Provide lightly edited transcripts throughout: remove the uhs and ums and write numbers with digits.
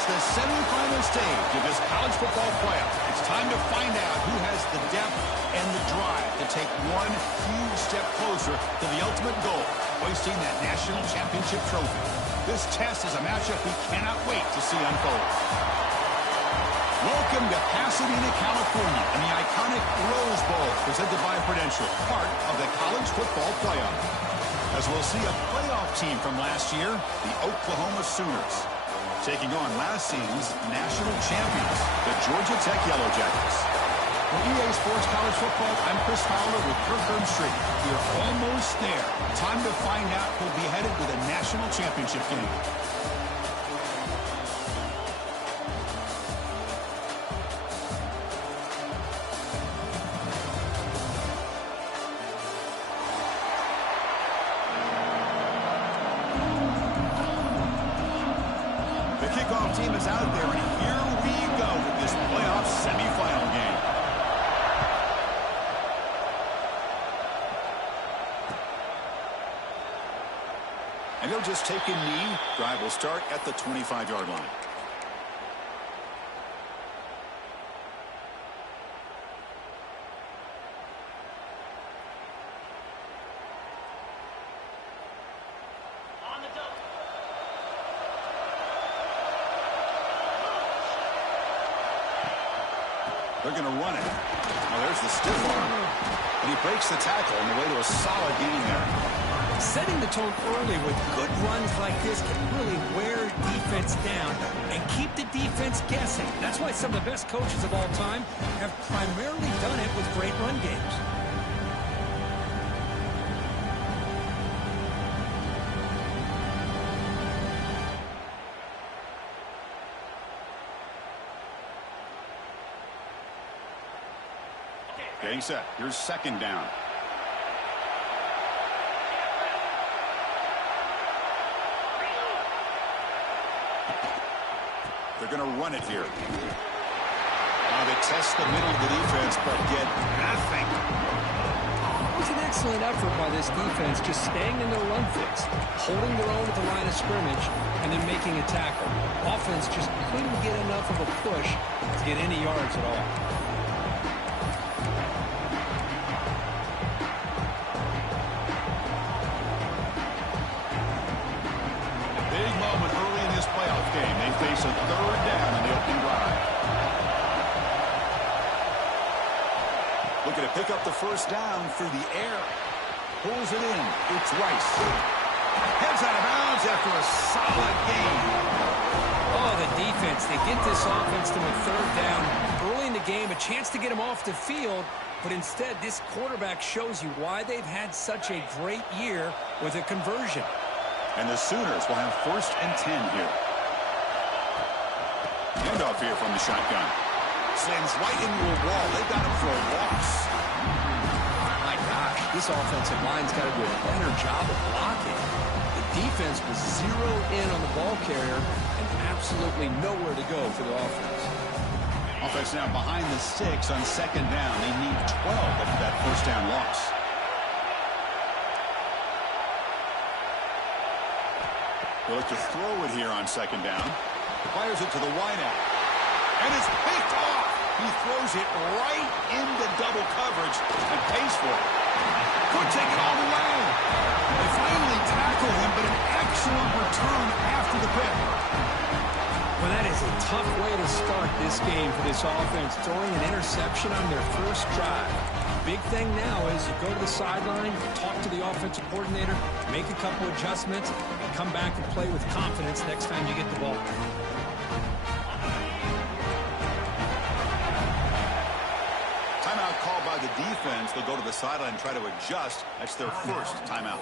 It's the semifinal stage of this college football playoff. It's time to find out who has the depth and the drive to take one huge step closer to the ultimate goal, hoisting that national championship trophy. This test is a matchup we cannot wait to see unfold. Welcome to Pasadena, California, and the iconic Rose Bowl, presented by Prudential, part of the college football playoff. As we'll see a playoff team from last year, the Oklahoma Sooners, taking on last season's national champions, the Georgia Tech Yellow Jackets. For EA Sports College Football, I'm Chris Fowler with Kirk Herbstreit. We're almost there. Time to find out who'll be headed to the national championship game. The kickoff team is out there, and here we go with this playoff semifinal game. And he'll just take a knee. Drive will start at the 25-yard line. They're going to run it. Well, there's the stiff arm. And he breaks the tackle on the way to a solid gain there. Setting the tone early with good runs like this can really wear defense down and keep the defense guessing. That's why some of the best coaches of all time have primarily done it with great run games. Getting set. Here's second down. They're going to run it here. Now they test the middle of the defense, but get nothing. It was an excellent effort by this defense, just staying in their run fix, holding their own at the line of scrimmage, and then making a tackle. Offense just couldn't get enough of a push to get any yards at all. Game. They face a third down in the opening drive. Looking to pick up the first down through the air. Pulls it in. It's Rice. Heads out of bounds after a solid gain. Oh, the defense. They get this offense to a third down early in the game. A chance to get them off the field. But instead, this quarterback shows you why they've had such a great year with a conversion. And the Sooners will have 1st and 10 here. Handoff here from the shotgun. Slams right into a wall. They've got him for a loss. My gosh, this offensive line's got to do a better job of blocking. The defense was zeroed in on the ball carrier and absolutely nowhere to go for the offense. Offense now behind the 6 on second down. They need 12 after that first down loss. They'll look to throw it here on second down. Fires it to the wideout. And it's picked off. He throws it right into double coverage and pays for it. Could take it all the way. They finally tackle him, but an excellent return after the pick. Well, that is a tough way to start this game for this offense, throwing an interception on their first drive. Big thing now is you go to the sideline, talk to the offensive coordinator, make a couple adjustments, and come back and play with confidence next time you get the ball. Timeout called by the defense. They'll go to the sideline and try to adjust. That's their first timeout.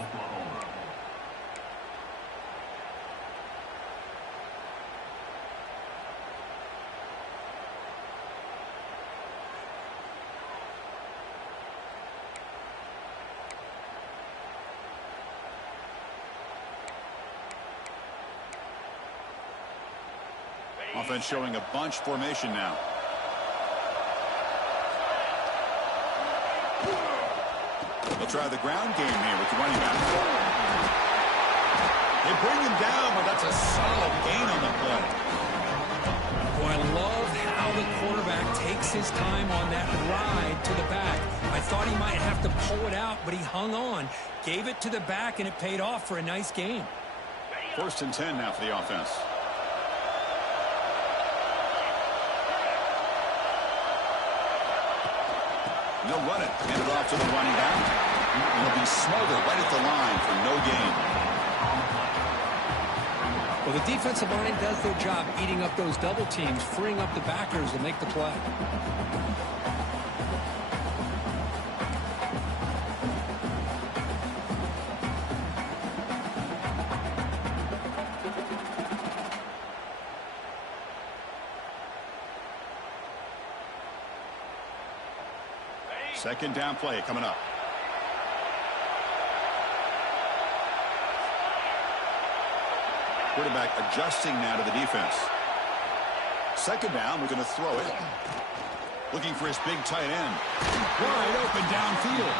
Offense showing a bunch formation now. They'll try the ground game here with the running back. They bring him down, but that's a solid gain on the play. takes his time on that ride to the back. I thought he might have to pull it out, but he hung on, gave it to the back, and it paid off for a nice game. 1st and 10 now for the offense. They'll run it. Hand it off to the running back. It'll be smothered right at the line for no gain. Well, the defensive line does their job eating up those double teams, freeing up the backers to make the play. Second down play coming up. Quarterback adjusting now to the defense. Second down, we're going to throw it. Looking for his big tight end. Wide open downfield.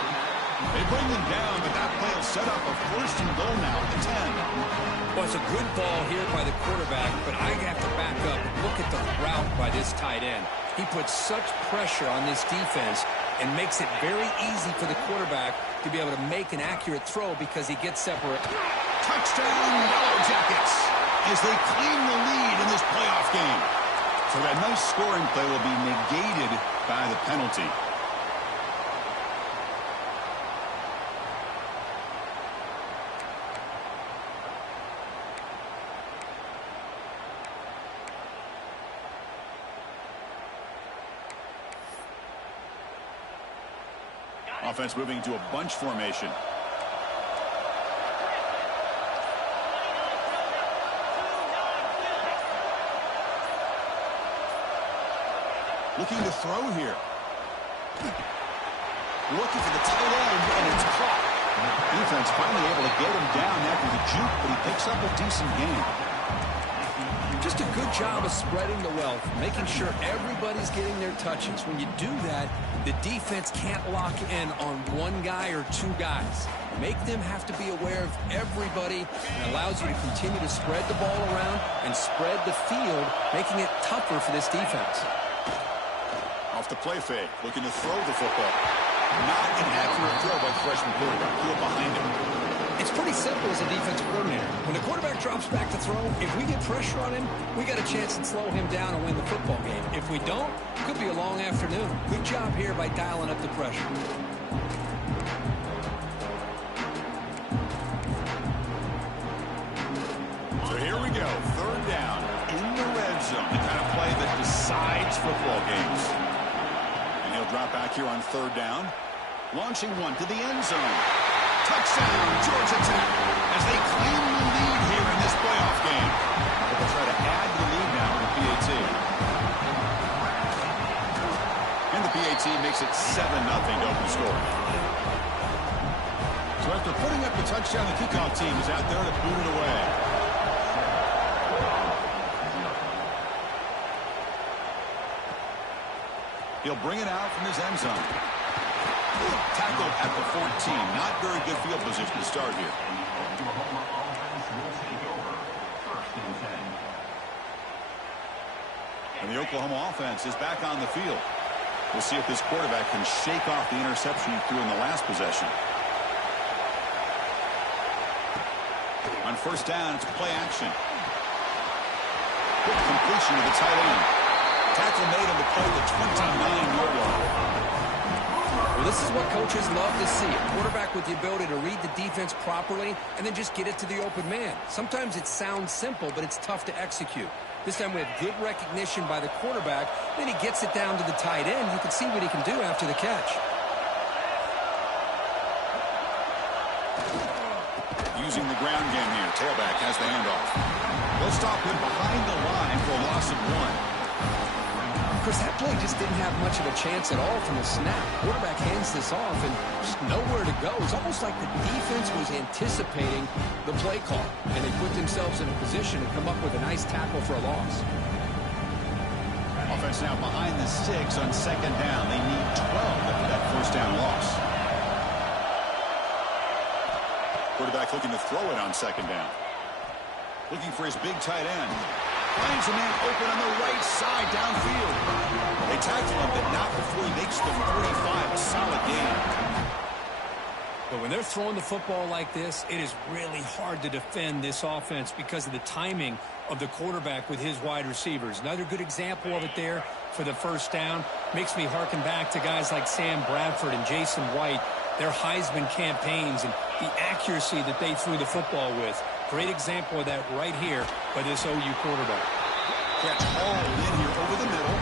They bring him down, but that play will set up a 1st and goal now at the 10. Well, it's a good ball here by the quarterback, but I have to back up and look at the route by this tight end. He puts such pressure on this defense and makes it very easy for the quarterback to be able to make an accurate throw because he gets separate. Touchdown, Yellow Jackets, as they claim the lead in this playoff game. So that nice scoring play will be negated by the penalty. Offense moving to a bunch formation. Looking to throw here. Looking for the tight end, and it's caught. Defense finally able to get him down after the juke, but he picks up a decent gain. Just a good job of spreading the wealth, making sure everybody's getting their touches. When you do that, the defense can't lock in on one guy or two guys. Make them have to be aware of everybody, and allows you to continue to spread the ball around and spread the field, making it tougher for this defense. Off the play fake, looking to throw the football. Not an accurate throw by the freshman quarterback. Who behind him. It's pretty simple as a defensive coordinator. When the quarterback drops back to throw, if we get pressure on him, we got a chance to slow him down and win the football game. If we don't, it could be a long afternoon. Good job here by dialing up the pressure. So here we go. 3rd down in the red zone. The kind of play that decides football games. And he'll drop back here on 3rd down. Launching one to the end zone. Touchdown, Georgia Tech, as they claim the lead here in this playoff game. But they'll try to add the lead now with the PAT. And the PAT makes it 7-0 to open the score. So after putting up the touchdown, the kickoff team is out there to boot it away. He'll bring it out from his end zone. Tackled at the 14. Not very good field position to start here. And the Oklahoma offense is back on the field. We'll see if this quarterback can shake off the interception he threw in the last possession. On 1st down, it's play action. Quick completion to the tight end. Tackle made on the play at the 29-yard line. Well, this is what coaches love to see. A quarterback with the ability to read the defense properly and then just get it to the open man. Sometimes it sounds simple, but it's tough to execute. This time we have good recognition by the quarterback. Then he gets it down to the tight end. You can see what he can do after the catch. Using the ground game here. Tailback has the handoff. They'll stop him behind the line for a loss of 1. Of course, that play just didn't have much of a chance at all from the snap. Quarterback hands this off and just nowhere to go. It's almost like the defense was anticipating the play call, and they put themselves in a position to come up with a nice tackle for a loss. Offense now behind the 6 on 2nd down. They need 12 after that 1st down loss. Quarterback looking to throw it on 2nd down. Looking for his big tight end. Finds a man open on the right side downfield. They They tackle him, but not before he makes the 45. A solid gain. But when they're throwing the football like this, it is really hard to defend this offense because of the timing of the quarterback with his wide receivers. Another good example of it there for the first down. Makes me harken back to guys like Sam Bradford and Jason White, their Heisman campaigns and the accuracy that they threw the football with. Great example of that right here by this OU quarterback. Catch all in here over the middle.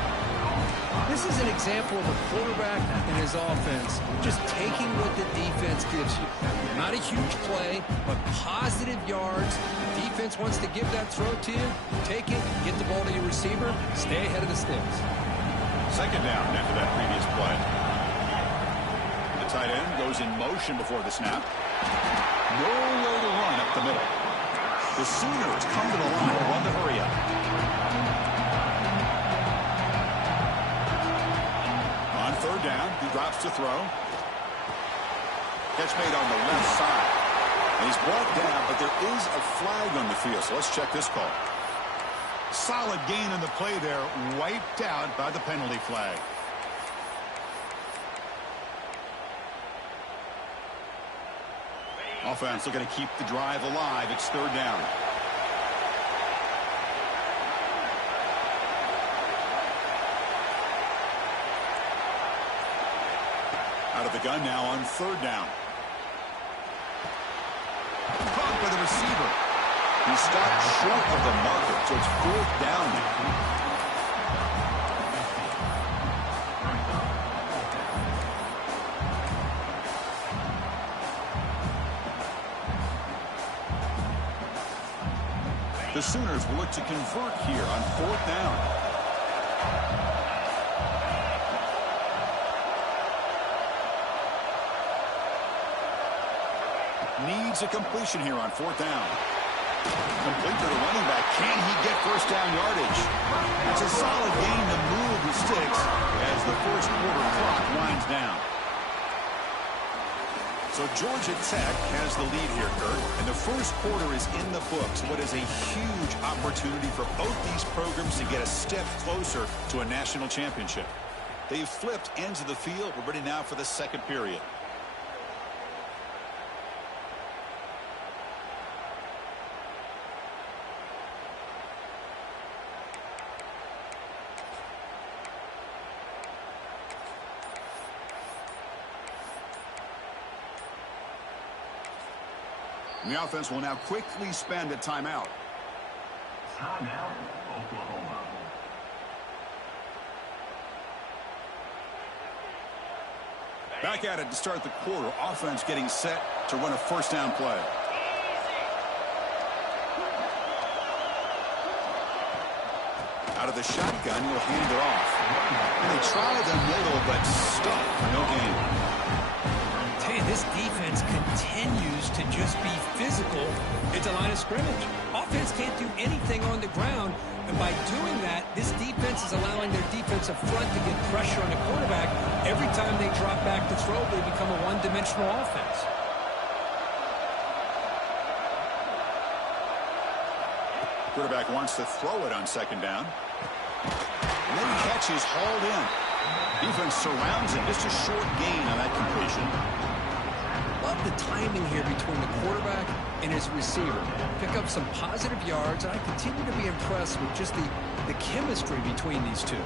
This is an example of a quarterback and his offense just taking what the defense gives you. Not a huge play, but positive yards. Defense wants to give that throw to you. Take it, get the ball to your receiver, stay ahead of the sticks. Second down after that previous play. The tight end goes in motion before the snap. Nowhere to run up the middle. The Sooners come to the line, run the hurry up. On third down, he drops to throw. Catch made on the left side. And he's brought down, but there is a flag on the field, so let's check this call. Solid gain on the play there, wiped out by the penalty flag. Offense looking to keep the drive alive. It's third down. Out of the gun now on third down. Caught by the receiver. He stopped short of the marker, so it's fourth down now. The Sooners will look to convert here on fourth down. Needs a completion here on fourth down. Complete to the running back. Can he get first down yardage? It's a solid gain to move the sticks as the first quarter clock winds down. So Georgia Tech has the lead here, Kurt, and the first quarter is in the books. What is a huge opportunity for both these programs to get a step closer to a national championship. They've flipped ends of the field. We're ready now for the second period. And the offense will now quickly spend a timeout. Timeout, Oklahoma. Back at it to start the quarter. Offense getting set to run a first down play. Out of the shotgun, will hand it off. And they try the middle, but stuck for no gain. This defense continues to just be physical at the line of scrimmage. Offense can't do anything on the ground, and by doing that, this defense is allowing their defensive front to get pressure on the quarterback. Every time they drop back to throw, they become a one-dimensional offense. Quarterback wants to throw it on second down. And then catch is hauled in. Defense surrounds him. Just a short gain on that completion. Love the timing here between the quarterback and his receiver. Pick up some positive yards, and I continue to be impressed with just the chemistry between these two.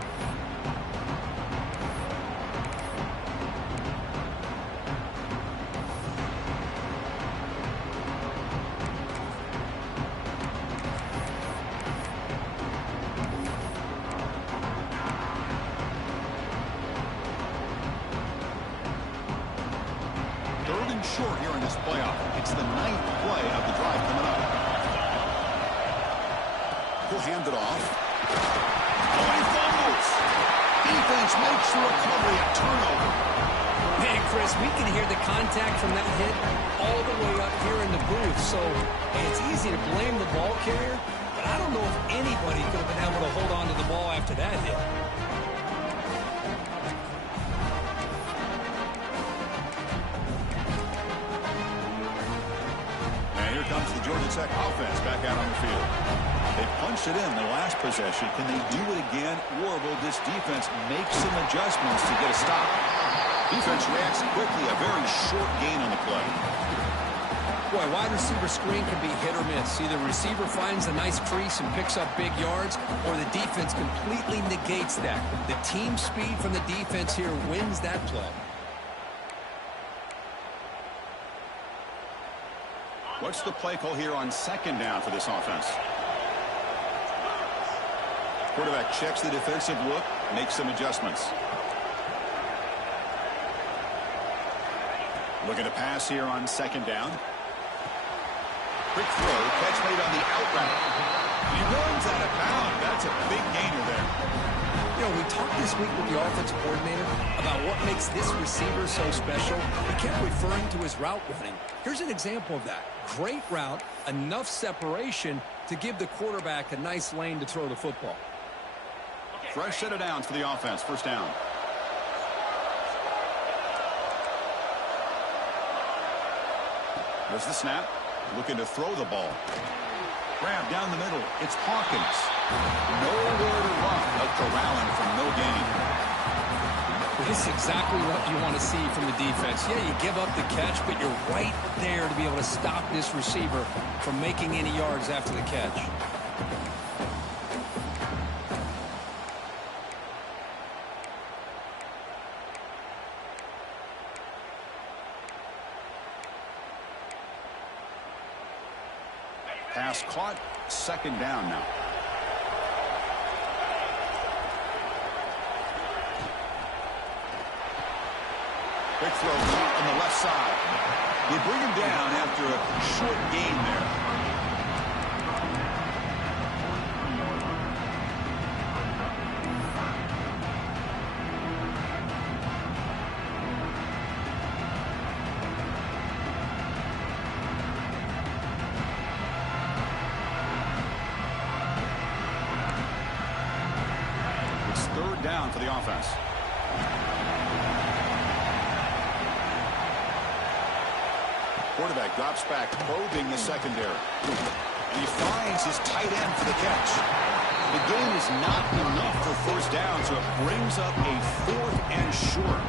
Short here in this playoff. It's the 9th play of the drive coming up. He'll hand it off. Oh, he fumbles. Defense makes the recovery, a turnover. Man, Chris, we can hear the contact from that hit all the way up here in the booth. So it's easy to blame the ball carrier, but I don't know if anybody could have been able to hold on to the ball after that hit. Comes the Georgia Tech offense back out on the field. They punched it in the last possession. Can they do it again, or will this defense make some adjustments to get a stop? Defense reacts quickly. A very short gain on the play. Boy, wide receiver screen can be hit or miss. Either receiver finds a nice crease and picks up big yards, or the defense completely negates that. The team speed from the defense here wins that play. What's the play call here on second down for this offense? Quarterback checks the defensive look, makes some adjustments. Looking to pass here on second down. Quick throw, catch made on the out route. He runs out of bounds. That's a big gainer there. You know, we talked this week with the offensive coordinator about what makes this receiver so special. He kept referring to his route running. Here's an example of that. Great route, enough separation to give the quarterback a nice lane to throw the football. Fresh set of downs for the offense. First down. There's the snap. Looking to throw the ball. Grab down the middle. It's Hawkins. Nowhere to run. A corralling from no gain. This is exactly what you want to see from the defense. Yeah, you give up the catch, but you're right there to be able to stop this receiver from making any yards after the catch. Pass caught. Second down now. Quick throw caught on the left side. They bring him down after a short gain there. It's third down for the offense. Quarterback drops back, probing the secondary. And he finds his tight end for the catch. The gain is not enough for first down, so it brings up a 4th and short.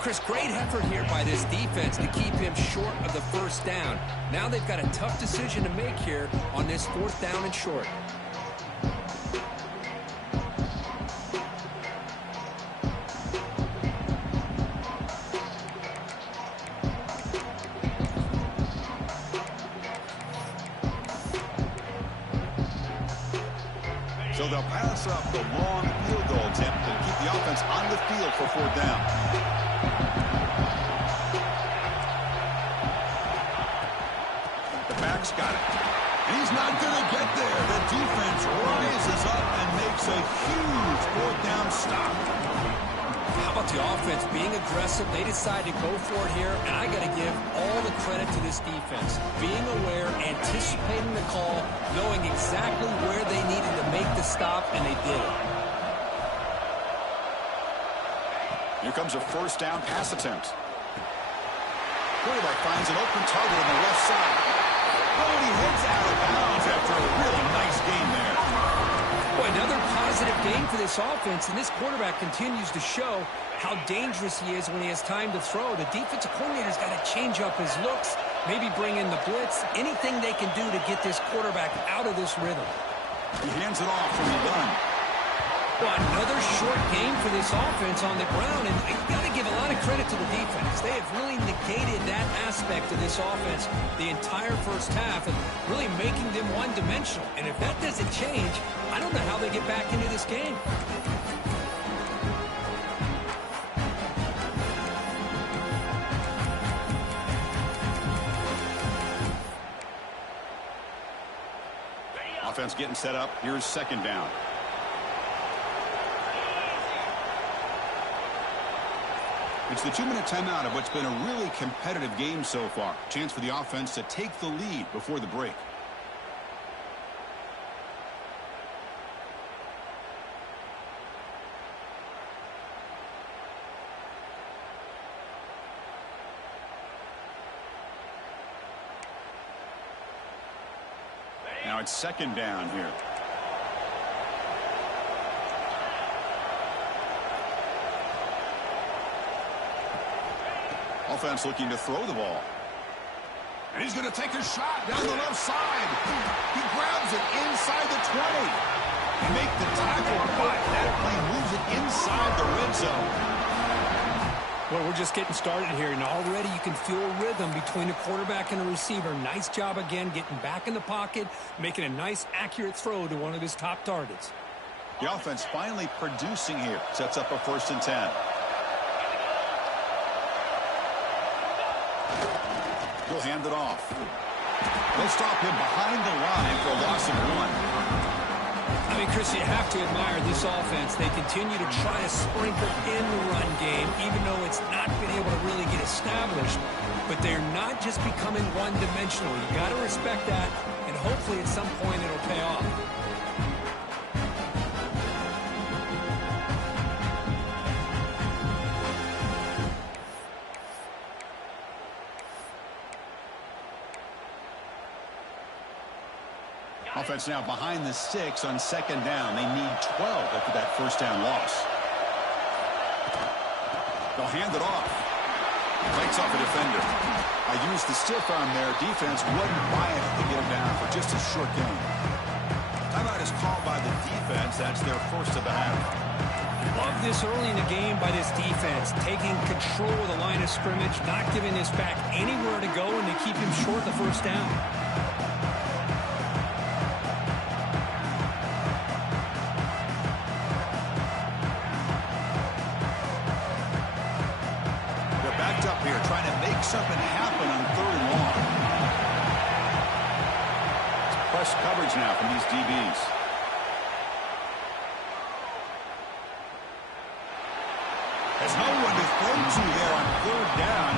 Chris, great effort here by this defense to keep him short of the first down. Now they've got a tough decision to make here on this 4th down and short. So they'll pass up the long field goal attempt and keep the offense on the field for 4th down. The back's got it. And he's not going to get there. The defense rises up and makes a huge 4th down stop. How about the offense being aggressive? They decide to go for it here, and I got to give all the credit to this defense. Being aware, anticipating the call, knowing exactly where they needed to make the stop, and they did it. Here comes a first down pass attempt. Quarterback finds an open target on the left side. Oh, and he heads out of bounds after a really nice game there. Boy, another positive game for this offense, and this quarterback continues to show how dangerous he is when he has time to throw. The defensive coordinator's got to change up his looks, maybe bring in the blitz, anything they can do to get this quarterback out of this rhythm. He hands it off from the gun. Well, another short game for this offense on the ground, and you got to give a lot of credit to the defense. They have really negated that aspect of this offense the entire first half and really making them one-dimensional. And if that doesn't change, I don't know how they get back into this game. Offense getting set up. Here's second down. It's the 2-minute timeout of what's been a really competitive game so far. Chance for the offense to take the lead before the break. Now Now it's second down here. Offense looking to throw the ball. And he's going to take a shot down the left side. He grabs it inside the 20. And make the tackle, but that play moves it inside the red zone. Well, we're just getting started here, and already you can feel a rhythm between the quarterback and the receiver. Nice job again getting back in the pocket, making a nice, accurate throw to one of his top targets. The offense finally producing here. Sets up a 1st and 10. He'll hand it off. They'll stop him behind the line for a loss of 1. I mean, Chris, you have to admire this offense. They continue to try to sprinkle in the run game, even though it's not been able to really get established. But they're not just becoming one-dimensional. You got to respect that, and hopefully at some point it'll pay off. Offense now behind the 6 on 2nd down. They need 12 after that 1st down loss. They'll hand it off. Fights off a defender. I used the stiff arm there. Defense wasn't buying it to get him down for just a short game. Timeout is called by the defense. That's their 1st of the half. Love this early in the game by this defense, taking control of the line of scrimmage, not giving this back anywhere to go, and they keep him short the 1st down. Up here trying to make something happen on 3rd and long. Press coverage now from these DBs. There's no one to throw to there on 3rd down,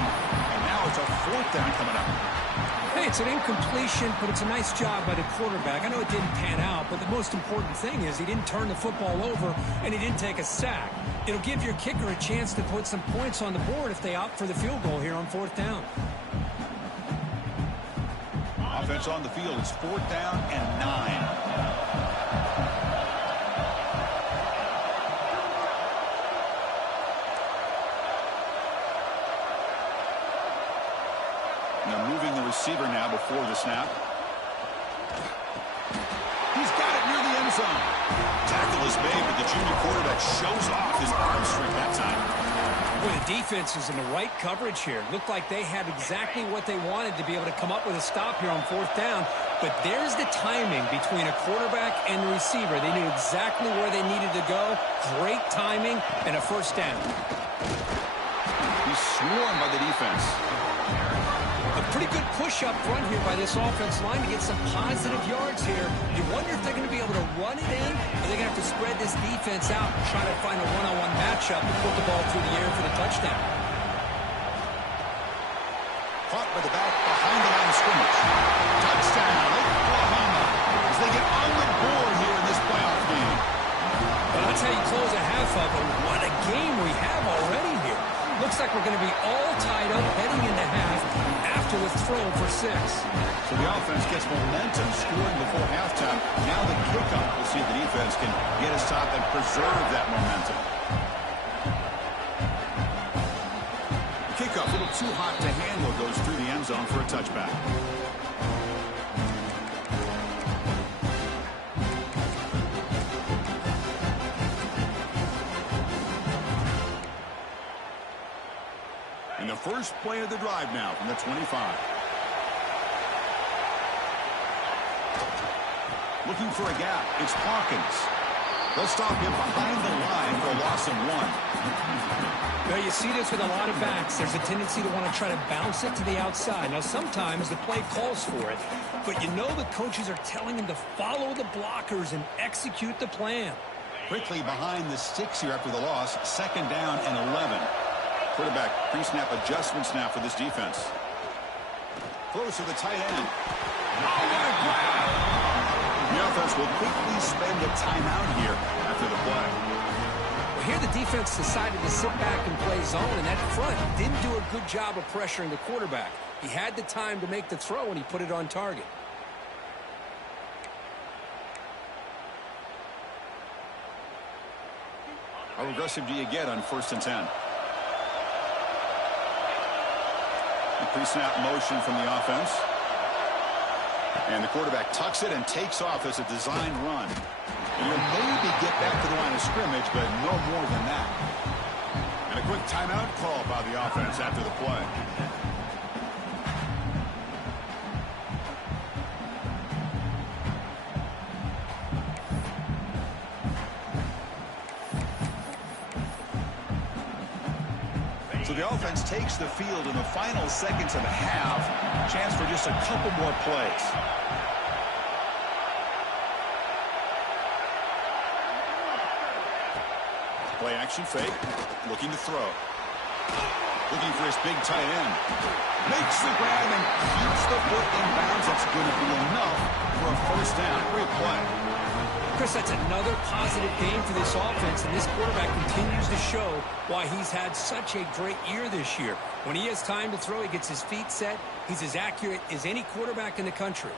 and now it's a 4th down coming up. Hey, it's an incompletion, but it's a nice job by the quarterback. I know it didn't pan out, but the most important thing is he didn't turn the football over, and he didn't take a sack. It'll give your kicker a chance to put some points on the board if they opt for the field goal here on 4th down. Offense on the field is 4th down and 9. They're moving the receiver now before the snap. He's got it near the end zone. Tackle is made, but the junior quarterback shows off his arm strength that time. Boy, the defense is in the right coverage here. Looked like they had exactly what they wanted to be able to come up with a stop here on 4th down. But there's the timing between a quarterback and the receiver. They knew exactly where they needed to go. Great timing and a 1st down. He's swarmed by the defense. A pretty good push up front here by this offense line to get some positive yards here. You wonder if they're going to be able to run it in, or they're going to have to spread this defense out and try to find a one-on-one matchup and put the ball through the air for the touchdown. Caught by the back behind the line of scrimmage. Touchdown, Oklahoma, as they get on the board here in this playoff game. But that's how you close a half of it. What a game we have already here. Looks like we're going to be all tied up heading into half after the throw for 6. So the offense gets momentum scoring before halftime. Now the kickoff. We'll see if the defense can get a stop and preserve that momentum. The kickoff, a little too hot to handle, goes through the end zone for a touchback. And the first play of the drive now from the 25. Looking for a gap. It's Hawkins. They'll stop him behind the line for a loss of 1. Now, you see this with a lot of backs. There's a tendency to want to try to bounce it to the outside. Now, sometimes the play calls for it, but you know the coaches are telling him to follow the blockers and execute the plan. Quickly behind the sticks here after the loss. 2nd down and 11. Quarterback pre-snap adjustments now for this defense. Close to the tight end. Oh, what a grab! The offense will quickly spend a timeout here after the play. Well, here the defense decided to sit back and play zone, and that front didn't do a good job of pressuring the quarterback. He had the time to make the throw, and he put it on target. How aggressive do you get on 1st and 10? The pre-snap motion from the offense. And the quarterback tucks it and takes off as a designed run. And you'll maybe get back to the line of scrimmage, but no more than that. And a quick timeout call by the offense after the play. So the offense takes the field in the final seconds of the half. Chance for just a couple more plays. Play action fake. Looking to throw. Looking for his big tight end. Makes the grab and keeps the foot in bounds. That's going to be enough for a 1st down. Great play. Chris, that's another positive game for this offense, and this quarterback continues to show why he's had such a great year this year. When he has time to throw, he gets his feet set. He's as accurate as any quarterback in the country.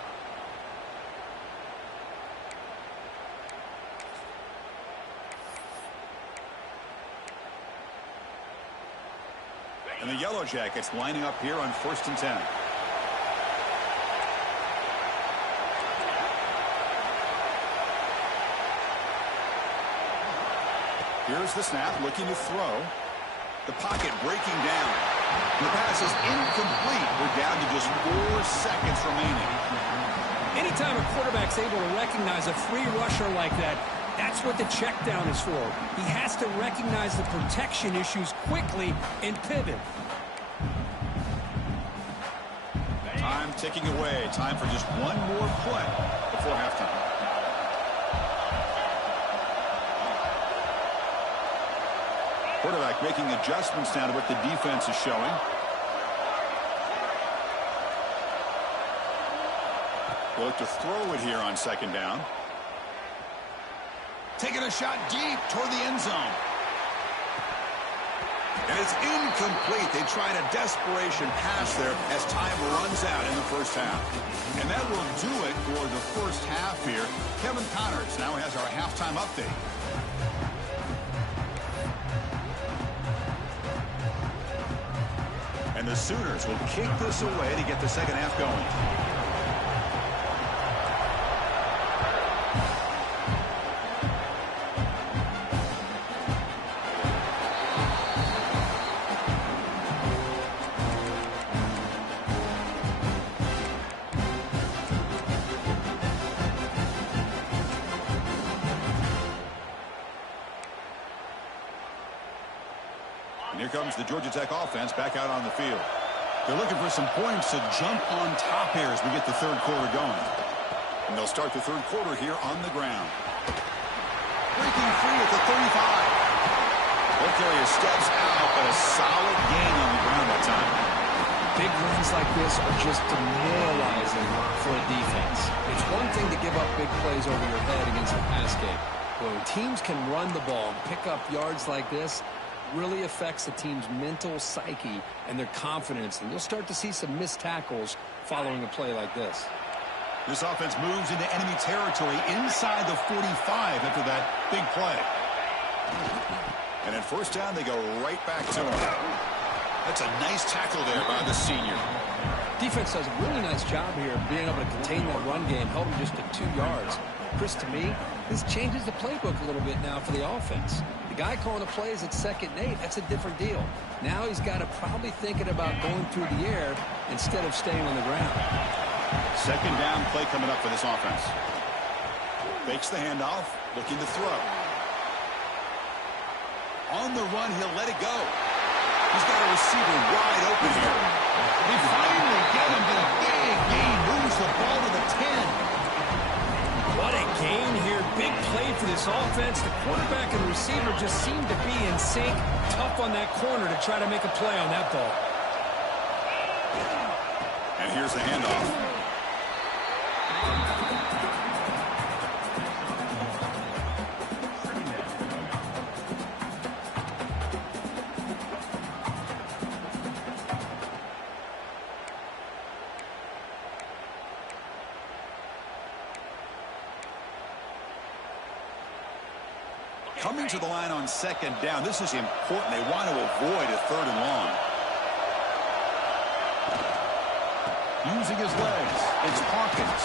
And the Yellow Jackets lining up here on 1st and 10. Here's the snap, looking to throw. The pocket breaking down. The pass is incomplete. We're down to just 4 seconds remaining. Anytime a quarterback's able to recognize a free rusher like that, that's what the check down is for. He has to recognize the protection issues quickly and pivot. Time ticking away. Time for just one more play before halftime. Quarterback making adjustments now to what the defense is showing. We'll look to throw it here on 2nd down. Taking a shot deep toward the end zone. And it's incomplete. They tried a desperation pass there as time runs out in the 1st half. And that will do it for the 1st half here. Kevin Connors now has our halftime update. And the Sooners will kick this away to get the 2nd half going. Here comes the Georgia Tech offense back out on the field. They're looking for some points to jump on top here as we get the 3rd quarter going. And they'll start the 3rd quarter here on the ground. Breaking free at the 35. Carrier steps out, but a solid gain on the ground that time. Big runs like this are just demoralizing for a defense. It's one thing to give up big plays over your head against the pass game. When teams can run the ball and pick up yards like this, really affects the team's mental psyche and their confidence. And you'll start to see some missed tackles following a play like this. This offense moves into enemy territory inside the 45 after that big play. And at 1st down, they go right back to him. That's a nice tackle there by the senior. Defense does a really nice job here of being able to contain that run game, held him just at 2 yards. Chris, to me, this changes the playbook a little bit now for the offense. The guy calling the plays at 2nd and 8, that's a different deal. Now he's got to probably thinking about going through the air instead of staying on the ground. 2nd down play coming up for this offense. Fakes the handoff, looking to throw. On the run, he'll let it go. He's got a receiver wide open here. They finally get him, but a big gain moves the ball to the 10. What a gain here. Big play for this offense. The quarterback and receiver just seem to be in sync. Tough on that corner to try to make a play on that ball. And here's the handoff. Coming to the line on second down. This is important. They want to avoid a 3rd and long. Using his legs, it's Hawkins.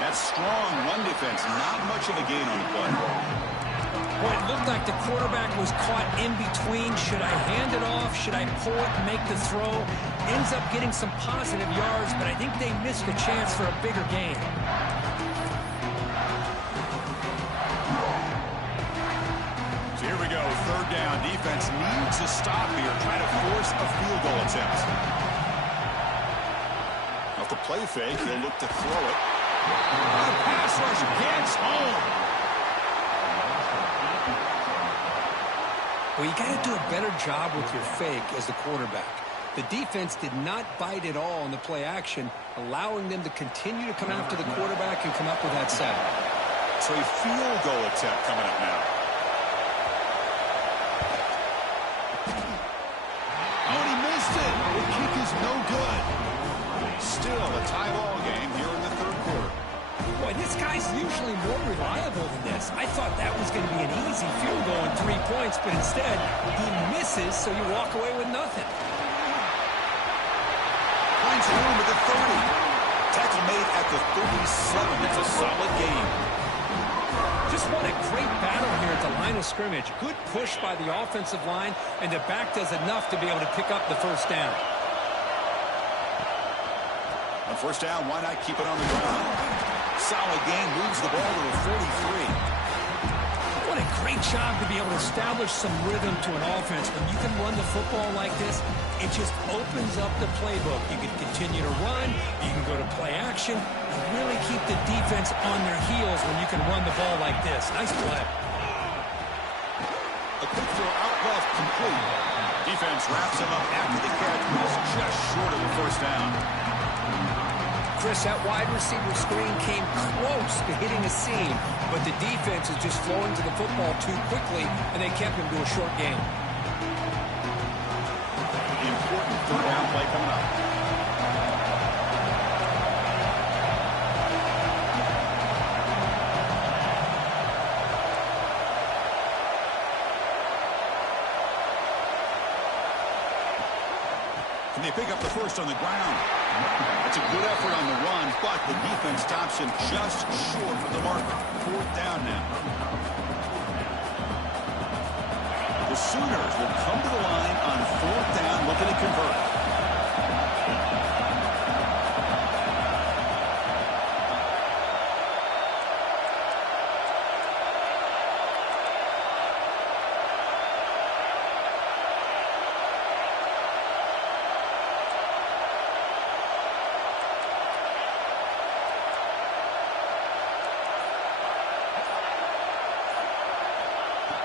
That strong run defense, not much of a gain on the play. Boy, it looked like the quarterback was caught in between. Should I hand it off? Should I pull it and make the throw? Ends up getting some positive yards, but I think they missed a chance for a bigger gain. So here we go, 3rd down. Defense needs a stop here, trying to force a field goal attempt. Off the play fake, he'll look to throw it. The pass rush gets home. Well, you got to do a better job with your fake as the quarterback. The defense did not bite at all in the play action, allowing them to continue to come after the quarterback and come up with that sack. So a field goal attempt coming up now. Oh, and he missed it. The kick is no good. Still a tie ball game here in the 3rd quarter. Boy, this guy's usually more reliable than this. I thought that was going to be an easy field goal and 3 points, but instead, he misses, so you walk away with nothing. Finds room at the 30. Tackle made at the 37. That's a solid game. Just what a great battle here at the line of scrimmage. Good push by the offensive line, and the back does enough to be able to pick up the 1st down. On 1st down, why not keep it on the ground? Solid game, moves the ball to the 43. What a great job to be able to establish some rhythm to an offense. When you can run the football like this, it just opens up the playbook. You can continue to run, you can go to play action, and really keep the defense on their heels when you can run the ball like this. Nice play. A quick throw out left, complete. Defense wraps him up after the catch, but is just short of the 1st down. Chris, that wide receiver screen came close to hitting a seam, but the defense is just flowing to the football too quickly, and they kept him to a short game. Important 3rd down play coming up. Can they pick up the 1st on the ground? It's a good effort on the run, but the defense stops him just short of the marker. 4th down now. The Sooners will come to the line on 4th down, looking to convert.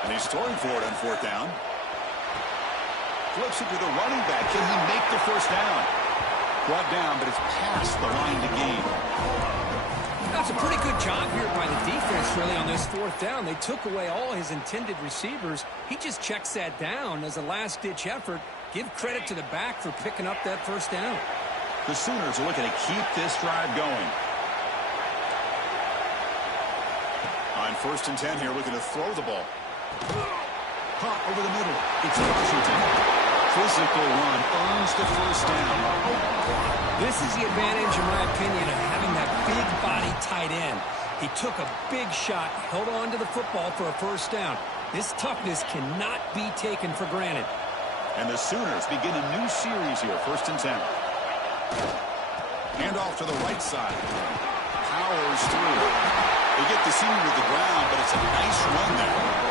And he's throwing for it on 4th down. Flips it to the running back. Can he make the 1st down? Brought down, but it's past the line to gain. That's a pretty good job here by the defense, really, on this 4th down. They took away all his intended receivers. He just checks that down as a last-ditch effort. Give credit to the back for picking up that 1st down. The Sooners are looking to keep this drive going. On 1st and 10 here, looking to throw the ball. Caught over the middle. It's Washington. Physical run earns the 1st down. This is the advantage, in my opinion, of having that big body tight end. He took a big shot, held on to the football for a 1st down. This toughness cannot be taken for granted. And the Sooners begin a new series here, 1st and 10. Hand off to the right side. Powers through. They get the senior to the ground, but it's a nice run there.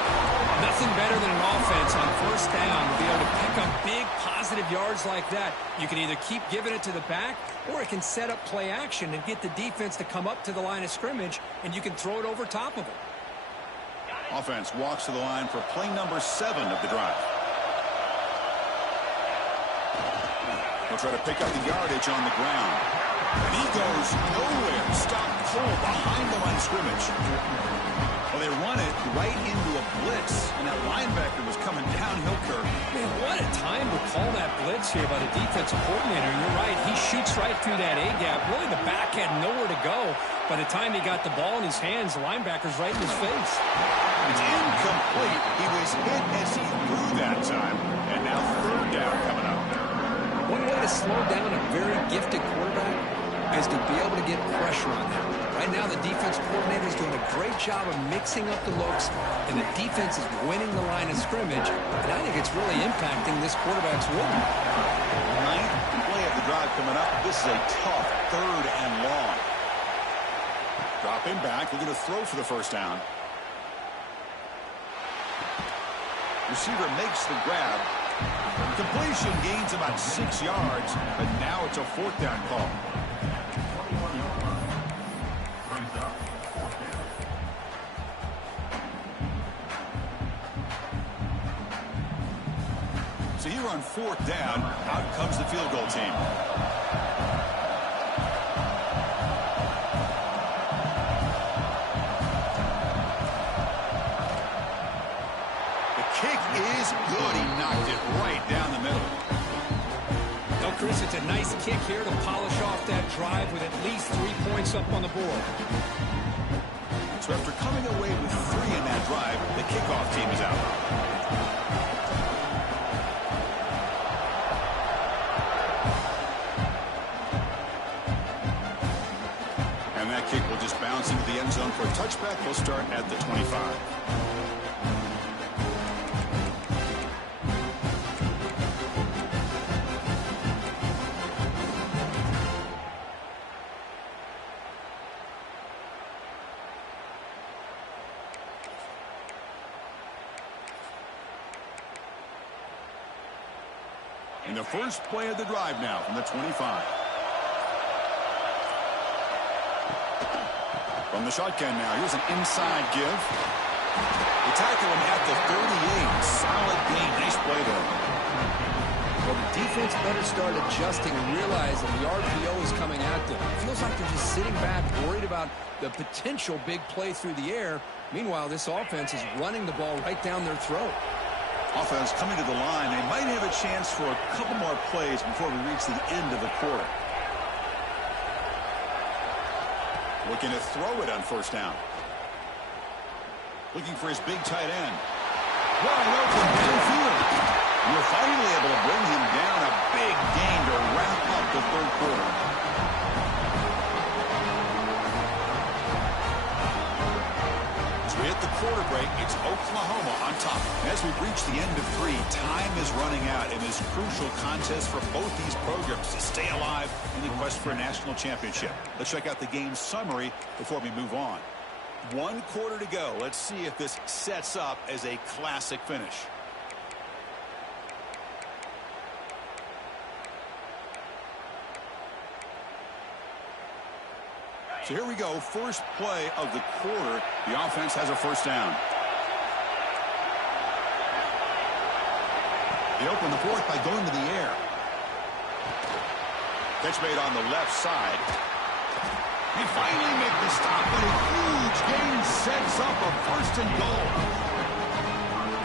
Nothing better than an offense on 1st down to be able to pick up big positive yards like that. You can either keep giving it to the back, or it can set up play action and get the defense to come up to the line of scrimmage, and you can throw it over top of them. Offense walks to the line for play number 7 of the drive. He'll try to pick up the yardage on the ground. And he goes nowhere. Stop cold behind the line of scrimmage. Well, they run it right into a blitz, and that linebacker was coming downhill curve. Man, what a time to call that blitz here by the defensive coordinator. You're right. He shoots right through that A-gap. Really, the back had nowhere to go. By the time he got the ball in his hands, the linebacker's right in his face. It's incomplete. was hit as he threw that time. And now third down coming up. One way to slow down a very gifted quarterback is to be able to get pressure on him. Right now, the defense coordinator is doing a great job of mixing up the looks, and the defense is winning the line of scrimmage. And I think it's really impacting this quarterback's rhythm. Ninth play of the drive coming up. This is a tough third and long. Dropping back, looking to throw for the first down. Receiver makes the grab. Completion gains about 6 yards, but now it's a fourth down call. So here on fourth down, out comes the field goal team. Is good. He knocked it right down the middle. No, Chris, it's a nice kick here to polish off that drive with at least 3 points up on the board. So after coming away with 3 in that drive, the kickoff team is out. And that kick will just bounce into the end zone for a touchback. We'll start at the 25. In the first play of the drive now from the 25. From the shotgun now, here's an inside give. They tackle him at the 38. Solid gain. Nice play there. Well, the defense better start adjusting and realize that the RPO is coming at them. It feels like they're just sitting back, worried about the potential big play through the air. Meanwhile, this offense is running the ball right down their throat. Offense coming to the line. They might have a chance for a couple more plays before we reach the end of the quarter. Looking to throw it on first down. Looking for his big tight end. Wide open downfield. You're finally able to bring him down. A big gain to wrap up the third quarter. We hit the quarter break. It's Oklahoma on top. As we reach the end of 3, time is running out in this crucial contest for both these programs to stay alive in the quest for a national championship. Let's check out the game summary before we move on. 1 quarter to go. Let's see if this sets up as a classic finish. So here we go, first play of the quarter. The offense has a first down. They open the fourth by going to the air. Catch made on the left side. They finally make the stop, but a huge gain sets up a first and goal.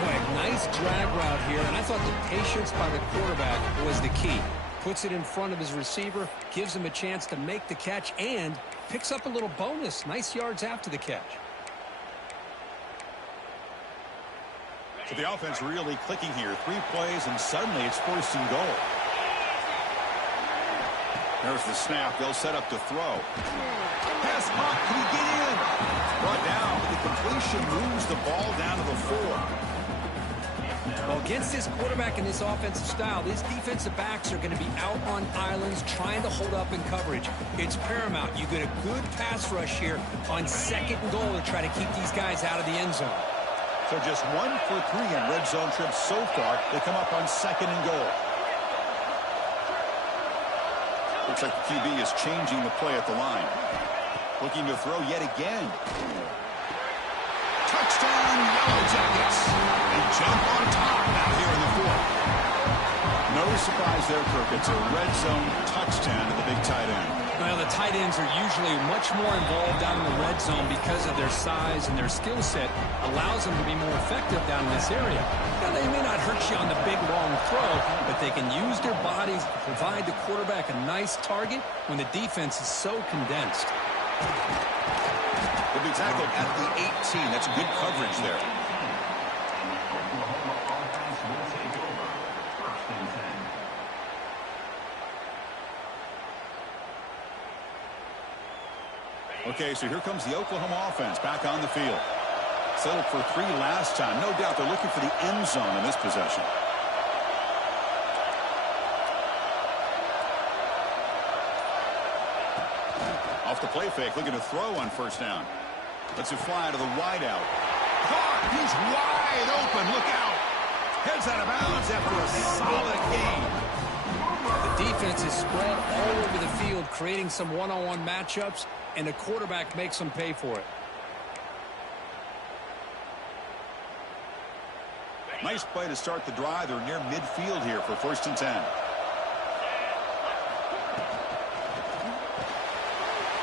Boy, nice drag route here, and I thought the patience by the quarterback was the key. Puts it in front of his receiver, gives him a chance to make the catch, and picks up a little bonus. Nice yards after the catch. So the offense really clicking here. 3 plays, and suddenly it's first and goal. There's the snap. They'll set up to throw. Pass caught. Can he get in? Brought down, but the completion moves the ball down to the 4. Well, against this quarterback and this offensive style, these defensive backs are going to be out on islands trying to hold up in coverage. It's paramount. You get a good pass rush here on second and goal to try to keep these guys out of the end zone. So just 1 for 3 in red zone trips so far. They come up on second and goal. Looks like the QB is changing the play at the line. Looking to throw yet again. Touchdown, Yellow Jackets. They jump on top now here in the 4th. No surprise there, Kirk. It's a red zone touchdown to the big tight end. Well, the tight ends are usually much more involved down in the red zone because of their size and their skill set allows them to be more effective down in this area. Now, they may not hurt you on the big, long throw, but they can use their bodies to provide the quarterback a nice target when the defense is so condensed. He'll be tackled at the 18. That's good coverage there. Okay, so here comes the Oklahoma offense back on the field. Settled for 3 last time. No doubt they're looking for the end zone in this possession. Off the play fake, looking to throw on first down. Lets it fly to the wideout. Caught! He's wide open. Look out! Heads out of bounds after a solid gain. The defense is spread all over the field, creating some one-on-one matchups, and the quarterback makes them pay for it. Nice play to start the drive. They're near midfield here for 1st and 10.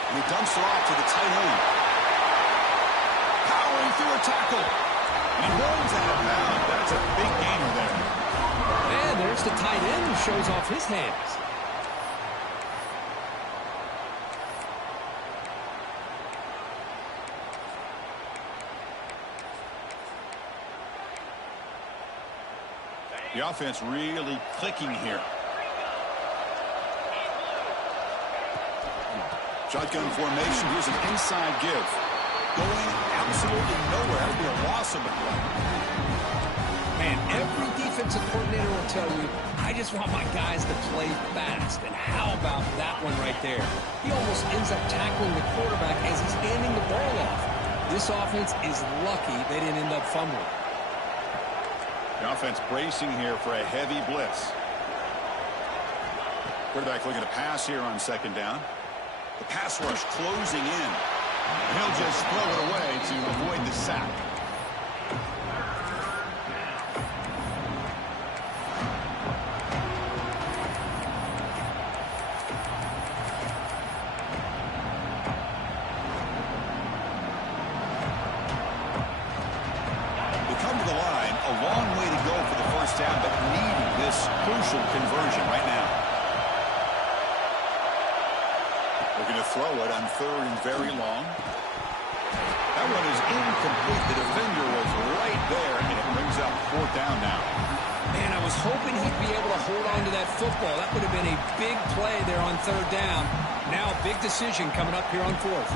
And he dumps it off to the tight end. Powering through a tackle. And he runs out of bounds. That's a big gainer there. And there's the tight end who shows off his hands. The offense really clicking here. Shotgun formation. Here's an inside give. Going absolutely nowhere. That would be a loss of the play. Man, every defensive coordinator will tell you, I just want my guys to play fast. And how about that one right there? He almost ends up tackling the quarterback as he's handing the ball off. This offense is lucky they didn't end up fumbling. The offense bracing here for a heavy blitz. Quarterback looking to pass here on 2nd down. The pass rush closing in. And he'll just throw it away to avoid the sack. They come to the line. A long way to go for the 1st down, but needing this crucial conversion right now. Looking to throw it on 3rd and very long. That one is incomplete. The defender was right there, and it brings up 4th down now. Man, I was hoping he'd be able to hold on to that football. That would have been a big play there on 3rd down. Now a big decision coming up here on 4th.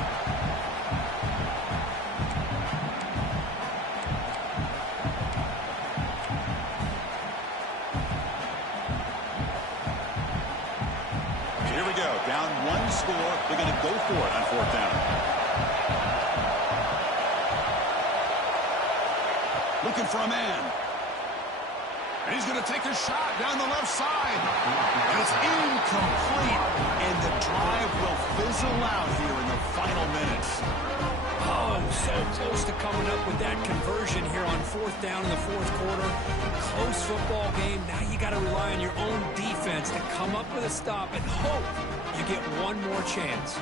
Here we go. Down 1 score. They're going to go for it on 4th down. Looking for a man. And he's going to take a shot down the left side. And it's incomplete. And the drive will fizzle out here in the final minutes. Oh, so close to coming up with that conversion here on 4th down in the 4th quarter. Close football game. Now you got to rely on your own defense to come up with a stop and hope you get one more chance.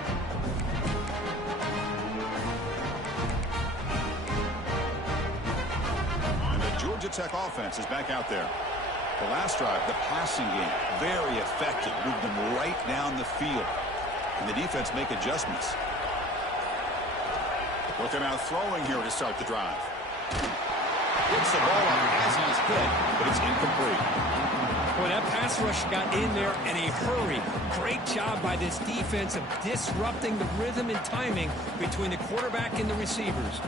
And the Georgia Tech offense is back out there. The last drive, the passing game, very effective. Moved them right down the field. And the defense make adjustments. Looking out throwing here to start the drive. Gets the ball up as he's hit, but it's incomplete. Boy, that pass rush got in there in a hurry. Great job by this defense of disrupting the rhythm and timing between the quarterback and the receivers.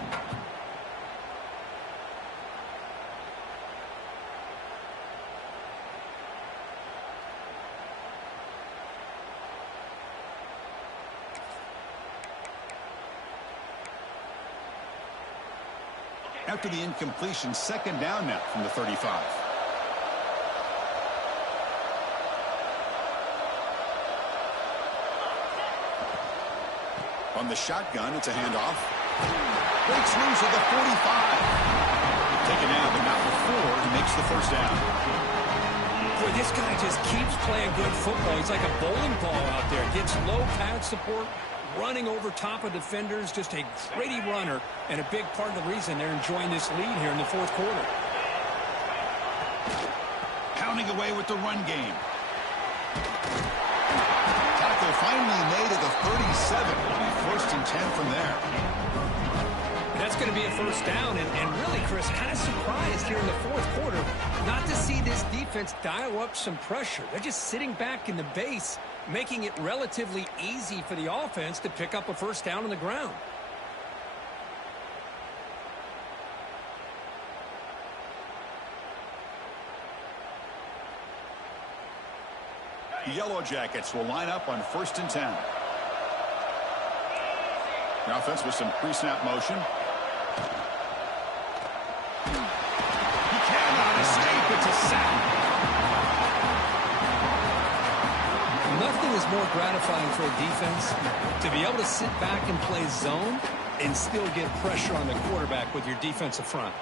After the incompletion, 2nd down now from the 35. On the shotgun, it's a handoff. Breaks loose at the 45. Taken out, but not before he makes the 1st down. Boy, this guy just keeps playing good football. He's like a bowling ball out there. Gets low pad support, running over top of defenders. Just a gritty runner, and a big part of the reason they're enjoying this lead here in the 4th quarter. Pounding away with the run game. Tackle finally made at the 37. It'll be 1st and 10 from there. That's going to be a 1st down, and really, Chris, kind of surprised here in the 4th quarter not to see this defense dial up some pressure. They're just sitting back in the base, making it relatively easy for the offense to pick up a first down on the ground. The Yellow Jackets will line up on 1st and 10. The offense with some pre-snap motion. He cannot escape. It's a sack. Nothing is more gratifying for a defense to be able to sit back and play zone and still get pressure on the quarterback with your defensive front.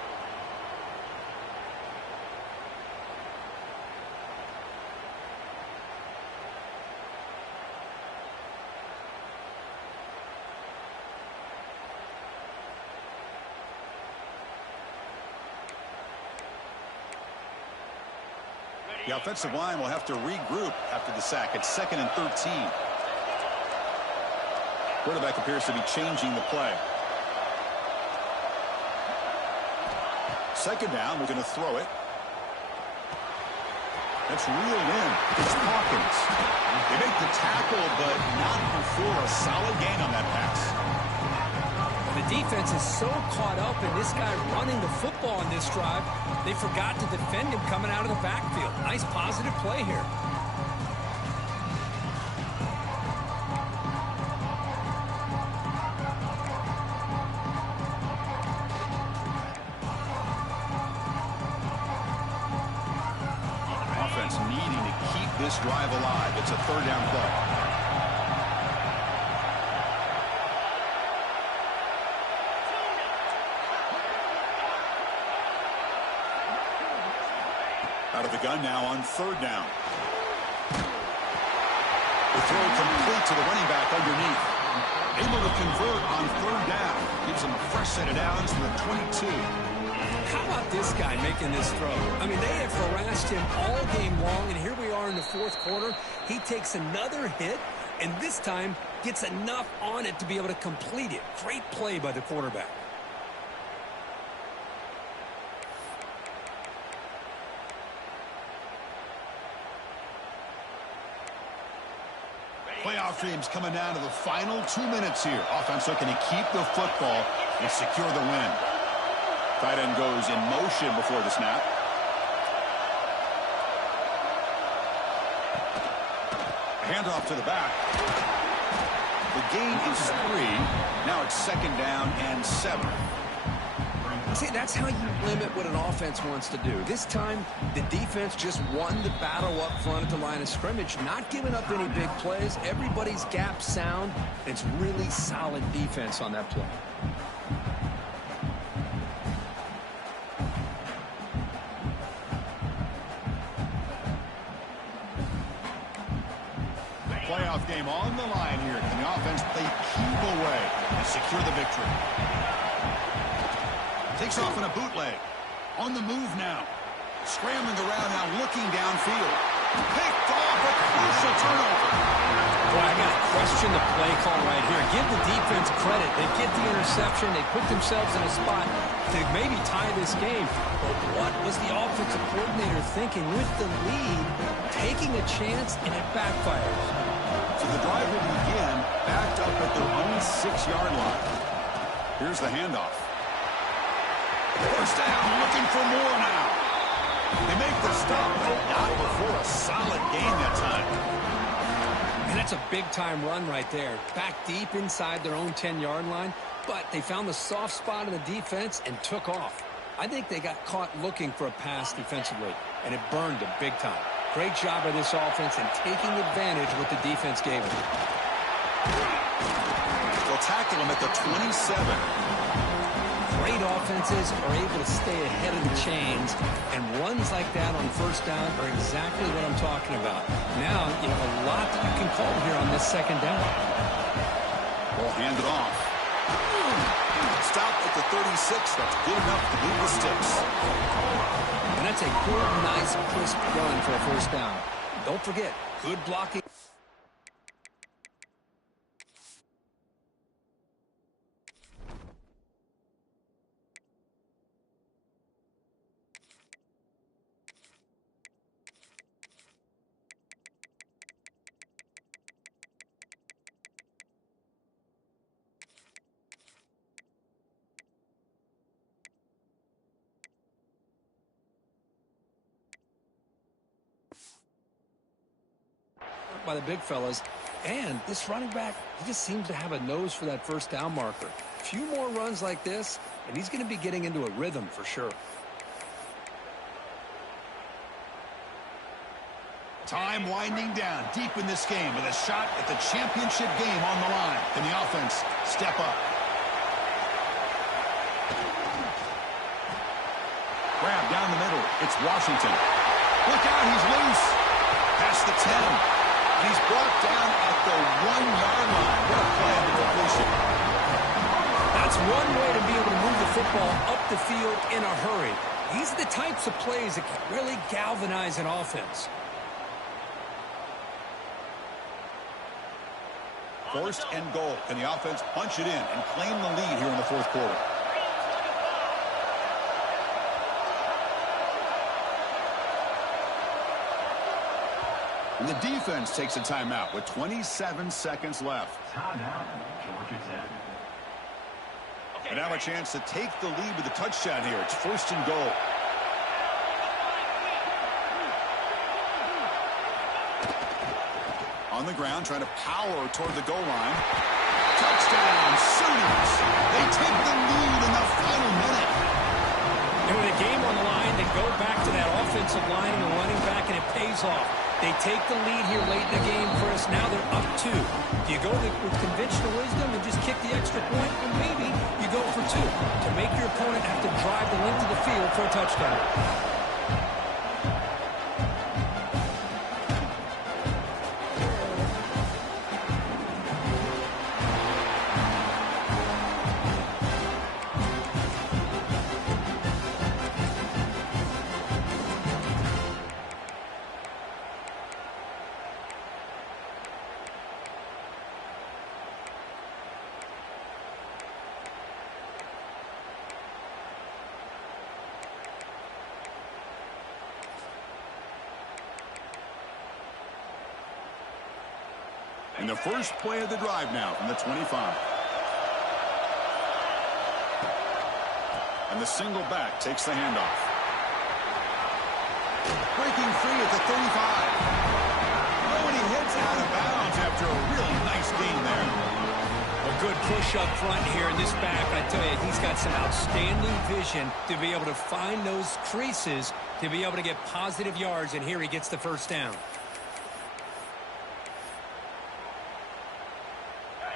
The offensive line will have to regroup after the sack. It's 2nd and 13. Quarterback appears to be changing the play. 2nd down, we're going to throw it. That's reeled in. It's Hawkins. They make the tackle, but not before a solid gain on that pass. The defense is so caught up in this guy running the football on this drive, they forgot to defend him coming out of the backfield. Nice positive play here. Offense needing to keep this drive alive. It's a 3rd down play. Out of the gun now on 3rd down. The throw complete to the running back underneath. Able to convert on 3rd down. Gives him a fresh set of downs for the 22. How about this guy making this throw? I mean, they have harassed him all game long, and here we are in the 4th quarter. He takes another hit, and this time gets enough on it to be able to complete it. Great play by the quarterback. Playoff dreams coming down to the final 2 minutes here. Offense looking to keep the football and secure the win. Tight end goes in motion before the snap. Handoff to the back. The gain is 3. Now it's 2nd down and 7. See, that's how you limit what an offense wants to do. This time, the defense just won the battle up front at the line of scrimmage, not giving up any big plays. Everybody's gap sound. It's really solid defense on that play. Playoff game on the line here. Can the offense play keep away and secure the victory? Takes off in a bootleg. On the move now. Scrambling around now, looking downfield. Picked off, a crucial turnover. Boy, I got to question the play call right here. Give the defense credit. They get the interception. They put themselves in a spot to maybe tie this game. But what was the offensive coordinator thinking with the lead, taking a chance, and it backfires? So the drive will begin backed up at their own 6-yard line. Here's the handoff. First down, looking for more now. They make the stop, but not before a solid gain that time. And that's a big-time run right there. Back deep inside their own 10-yard line, but they found the soft spot in the defense and took off. I think they got caught looking for a pass defensively, and it burned them big time. Great job by this offense in taking advantage of what the defense gave them. They'll tackle him at the 27. Great offenses are able to stay ahead of the chains, and runs like that on 1st down are exactly what I'm talking about. Now you have a lot that you can call here on this 2nd down. Ball handed off. Stop at the 36. That's good enough to move the sticks. And that's a good, nice, crisp run for a 1st down. Don't forget, good blocking. by the big fellas. And this running back, he just seems to have a nose for that first down marker. A few more runs like this, and he's going to be getting into a rhythm for sure. Time winding down deep in this game with a shot at the championship game on the line. Can the offense step up? Grab down the middle. It's Washington. Look out, he's loose. Past the 10. And he's brought down at the 1-yard line. What a play on the completion. That's one way to be able to move the football up the field in a hurry. These are the types of plays that can really galvanize an offense. First and goal. Can the offense punch it in and claim the lead here in the fourth quarter? And the defense takes a timeout with 27 seconds left. Timeout, Georgia Tech. And now a chance to take the lead with a touchdown here. It's first and goal. On the ground, trying to power toward the goal line. Touchdown, Sooners. They take the lead in the final minute. And with a game on the line, they go back to that offensive line and the running back, and it pays off. They take the lead here late in the game, Chris. Now they're up 2. Do you go with conventional wisdom and just kick the extra point? Or maybe you go for 2 to make your opponent have to drive the length of the field for a touchdown. And the first play of the drive now from the 25. And the single back takes the handoff. Breaking free at the 35. Oh, and he heads out of bounds after a really nice gain there. A good push up front here in this back. I tell you, he's got some outstanding vision to be able to find those creases to be able to get positive yards, and here he gets the first down.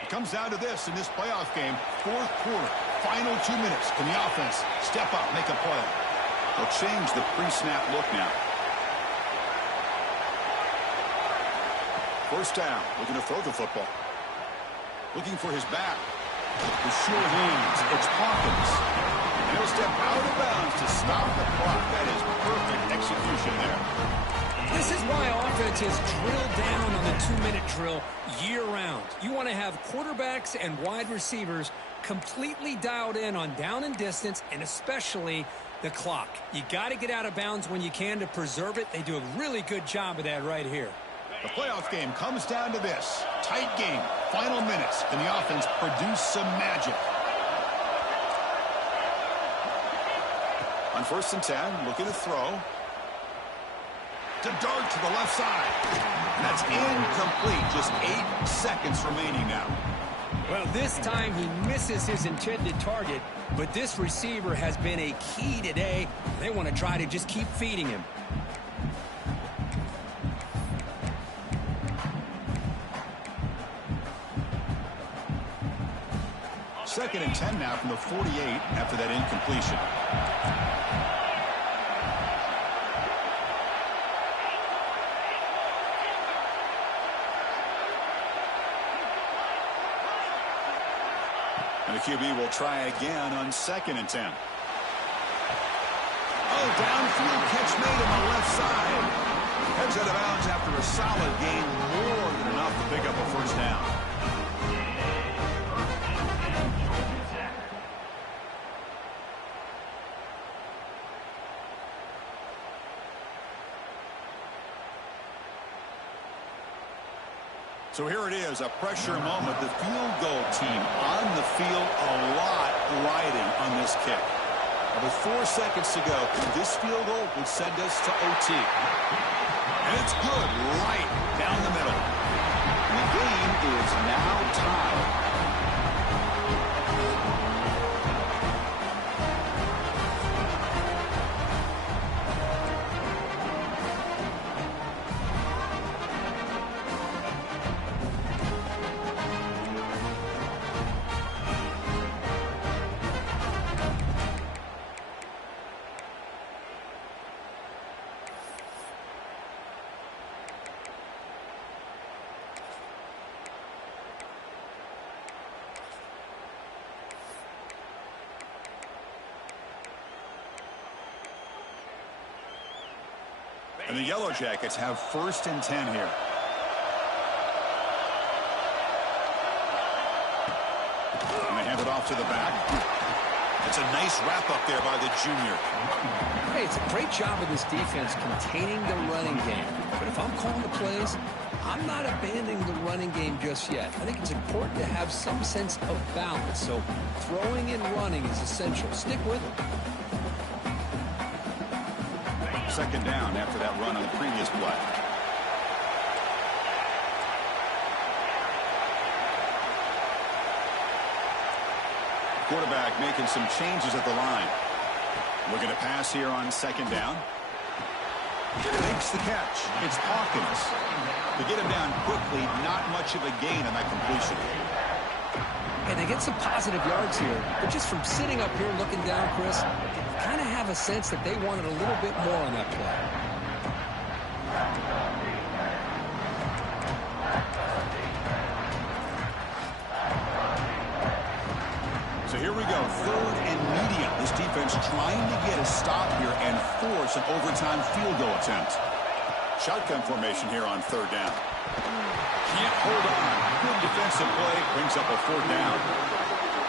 Comes down to this in this playoff game. Fourth quarter, final 2 minutes. Can the offense step up, make a play? They'll change the pre-snap look now. First down, looking to throw the football. Looking for his back. With sure hands, it's Hawkins. And he'll step out of bounds to stop the clock. That is perfect execution there. This is why offenses drill down on the 2-minute drill year-round. You want to have quarterbacks and wide receivers completely dialed in on down and distance, and especially the clock. You got to get out of bounds when you can to preserve it. They do a really good job of that right here. The playoff game comes down to this. Tight game, final minutes. Can the offense produce some magic? On first and 10, looking to throw. To dart to the left side. And that's incomplete. Just 8 seconds remaining now. Well, this time he misses his intended target, but this receiver has been a key today. They want to try to just keep feeding him. Second and 10 now from the 48 after that incompletion. And the QB will try again on second and 10. Oh, downfield catch made on the left side. Heads out of bounds after a solid gain, more than enough to pick up a first down. So here it is, a pressure moment. The field goal team on the field, a lot riding on this kick. With 4 seconds to go, this field goal would send us to OT. And it's good right down the middle. And the game is now tied. And the Yellow Jackets have 1st and 10 here. And they hand it off to the back. It's a nice wrap up there by the junior. Hey, it's a great job of this defense containing the running game. But if I'm calling the plays, I'm not abandoning the running game just yet. I think it's important to have some sense of balance. So throwing and running is essential. Stick with it. 2nd down after that run on the previous play. Quarterback making some changes at the line. Looking to pass here on 2nd down. Makes the catch. It's Hawkins. To get him down quickly, not much of a gain on that completion. And they get some positive yards here, but just from sitting up here looking down, Chris, you kind of have a sense that they wanted a little bit more on that play. So here we go, 3rd and medium. This defense trying to get a stop here and force an overtime field goal attempt. Shotgun formation here on 3rd down. Can't hold on. Good defensive play. Brings up a 4th down.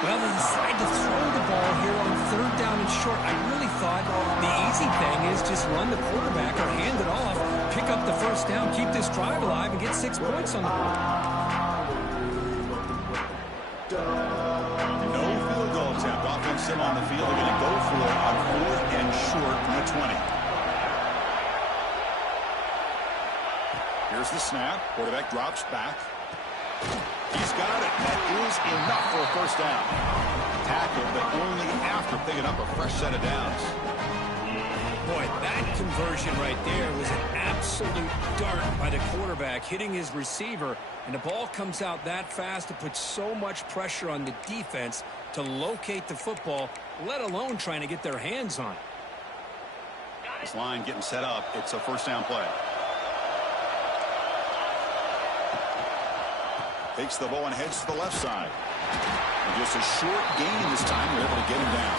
Well, they decide to throw the ball here on 3rd down and short. I really thought the easy thing is just run the quarterback or hand it off, pick up the 1st down, keep this drive alive, and get 6 points on the board. No field goal attempt. Offense still on the field. They're going to go for it on 4th and short from the 20. Here's the snap. Quarterback drops back. He's got it. That is enough for a 1st down. Tackle, but only after picking up a fresh set of downs. Boy, that conversion right there was an absolute dart by the quarterback, hitting his receiver, and the ball comes out that fast. It puts so much pressure on the defense to locate the football, let alone trying to get their hands on it. This line getting set up. It's a 1st down play. Takes the ball and heads to the left side. And just a short gain this time. They're able to get him down.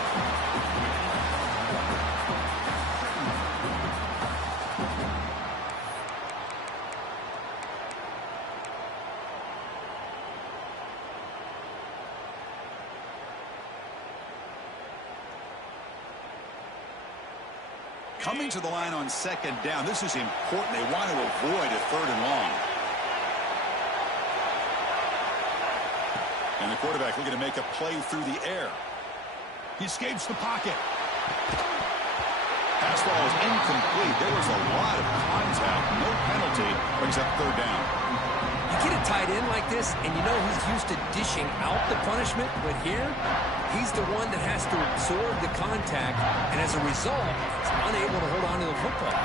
Coming to the line on 2nd down. This is important. They want to avoid a 3rd and long. And the quarterback looking to make a play through the air. He escapes the pocket. Pass ball is incomplete. There was a lot of contact. No penalty. Brings up 3rd down. You get a tight end like this, and you know he's used to dishing out the punishment, but here, he's the one that has to absorb the contact, and as a result, he's unable to hold on to the football.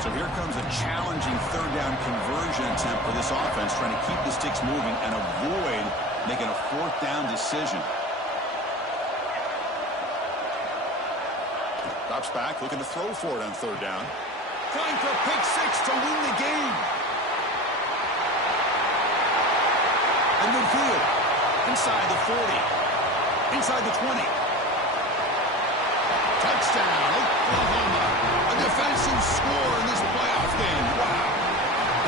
So here comes a challenging 3rd down conversion attempt for this offense, trying to keep the sticks moving and avoid making a 4th down decision. Drops back, looking to throw for it on 3rd down. Trying for a pick 6 to win the game. And midfield, inside the 40, inside the 20. Touchdown, Oklahoma. A defensive score in this playoff game. Wow.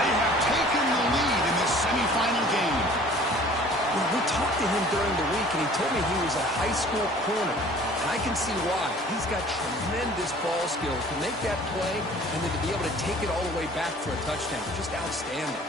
They have taken the lead in this semifinal game. Well, we talked to him during the week, and he told me he was a high school corner. And I can see why. He's got tremendous ball skills to make that play and then to be able to take it all the way back for a touchdown. Just outstanding.